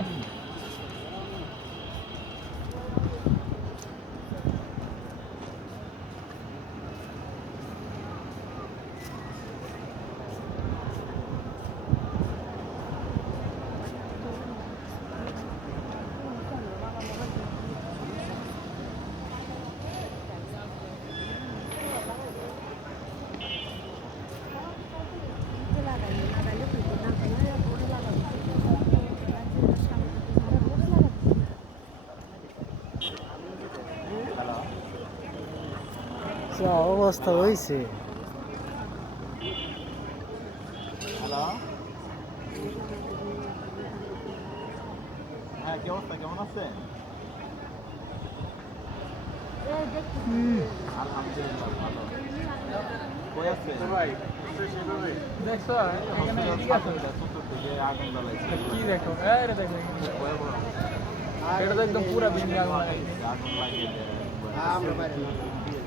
Yeah. এটা তো একদম পুরা বিন আগুন লাগাইছে আগুন লাগিয়ে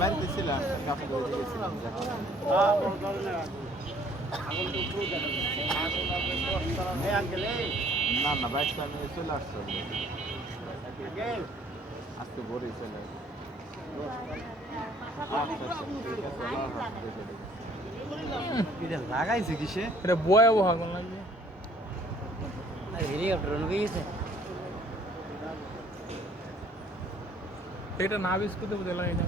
বাড়িতে ছিলাম কাপড় ধুতে গেছিলাম না না বাইকটা আমি চলে আসছি আজকে ভোরেই চলে আসছি আচ্ছা, আচ্ছা, ঠিক আছে, আল্লাহ হাফেজ, দেখে দেখি। এটা লাগাইছে কিসে এটা ভয়াবহ আগুন লাগবে হেলিকপ্টার ঢুকে গেছে এটা না বিস্কুটে বুঝে লাগে না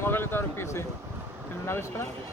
মগালে তো আর পিছে en una véspera.